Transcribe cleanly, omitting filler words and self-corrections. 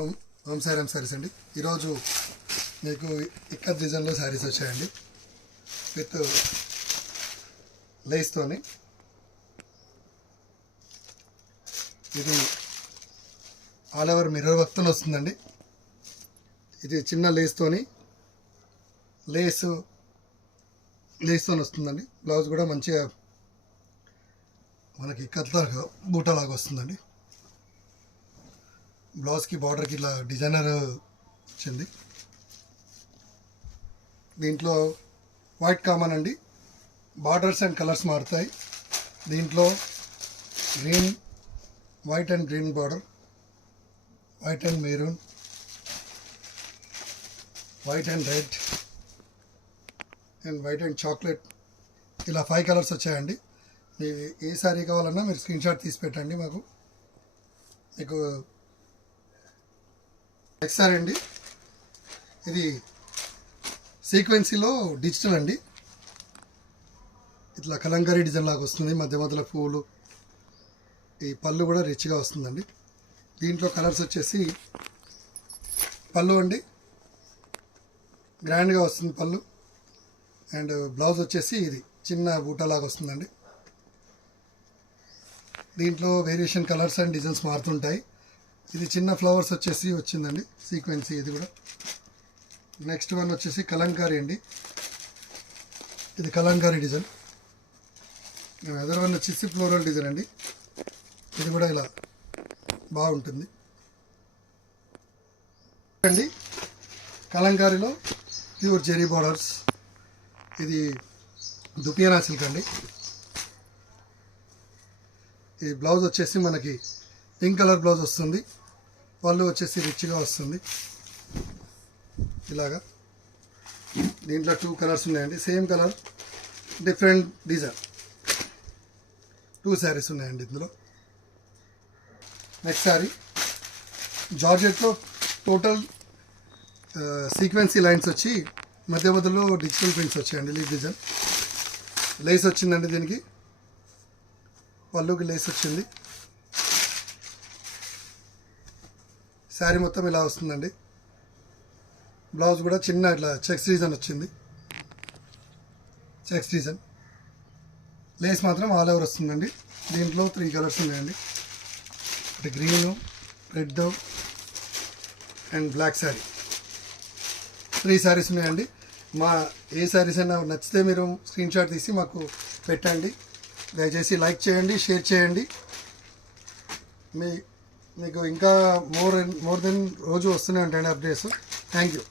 ఓం సాయిరామ్ సారీస్ అండి. ఈరోజు మీకు ఇక్కత్ డిజైన్లో శారీస్ వచ్చాయండి విత్ లేస్తోని. ఇది ఆల్ ఓవర్ మిర్రర్ వర్క్తో వస్తుందండి. ఇది చిన్న లేస్తోని లేస్తో వస్తుందండి. బ్లౌజ్ కూడా మంచిగా మనకి ఇక్కత్లాగా బూటలాగా వస్తుందండి. బ్లౌజ్కి బార్డర్కి ఇట్లా డిజైనర్ వచ్చింది. దీంట్లో వైట్ కామన్ అండి. బార్డర్స్ అండ్ కలర్స్ మారుతాయి. దీంట్లో green, white and green border, white and maroon, white and red and white and chocolate, ఇలా 5 కలర్స్ వచ్చాయండి. మీకు ఏ శారీ కావాలన్నా మీరు స్క్రీన్ షాట్ తీసి పెట్టండి. మీకు నెక్స్ట్ సారీ అండి. ఇది సీక్వెన్సీలో డిజిటల్ అండి. ఇట్లా కలంకారీ డిజైన్ లాగా వస్తుంది. మధ్య మధ్యలో పూలు, ఈ పళ్ళు కూడా రిచ్గా వస్తుందండి. దీంట్లో కలర్స్ వచ్చేసి పళ్ళు అండి, గ్రాండ్గా వస్తుంది పళ్ళు. అండ్ బ్లౌజ్ వచ్చేసి ఇది చిన్న బూటాలాగా వస్తుందండి. దీంట్లో వేరియేషన్ కలర్స్ అండ్ డిజైన్స్ మారుతుంటాయి. ఇది చిన్న ఫ్లవర్స్ వచ్చేసి వచ్చిందండి సీక్వెన్సీ. ఇది కూడా నెక్స్ట్ వన్ వచ్చేసి కలంకారీ అండి. ఇది కలంకారీ డిజైన్. అదర్ వన్ వచ్చేసి ఫ్లోరల్ డిజైన్ అండి. ఇది కూడా ఇలా బాగుంటుంది అండి. కలంకారీలో ప్యూర్ జెరీ బార్డర్స్. ఇది దుపియానా సిల్క్ అండి. ఈ బ్లౌజ్ వచ్చేసి మనకి పింక్ కలర్ బ్లౌజ్ వస్తుంది. పళ్ళు వచ్చేసి రిచ్గా వస్తుంది ఇలాగా. దీంట్లో 2 కలర్స్ ఉన్నాయండి. Same colour different design. 2 saris ఉన్నాయండి ఇందులో. నెక్స్ట్ శారీ జార్జెట్లో టోటల్ సీక్వెన్సీ లైన్స్ వచ్చి మధ్య మధ్యలో డిజిటల్ ప్రింట్స్ వచ్చాయండి. Leaf design. లేస్ వచ్చిందండి. దీనికి పళ్ళుకి లేస్ వచ్చింది. శారీ మొత్తం ఇలా వస్తుందండి. బ్లౌజ్ కూడా చిన్న ఇట్లా చెక్స్ డిజైన్ వచ్చింది. Checks design. లేస్ మాత్రం ఆల్ ఓవర్ వస్తుందండి. దీంట్లో 3 కలర్స్ ఉన్నాయండి. ఒకటి green, red and black sari. 3 saris ఉన్నాయండి. ఏ శారీస్ అయినా నచ్చితే మీరు స్క్రీన్ షాట్ తీసి మాకు పెట్టండి. దయచేసి లైక్ చేయండి, షేర్ చేయండి. మీకు ఇంకా మోర్ దెన్ రోజు వస్తూనే ఉంటాయండి అప్డేట్స్. Thank you.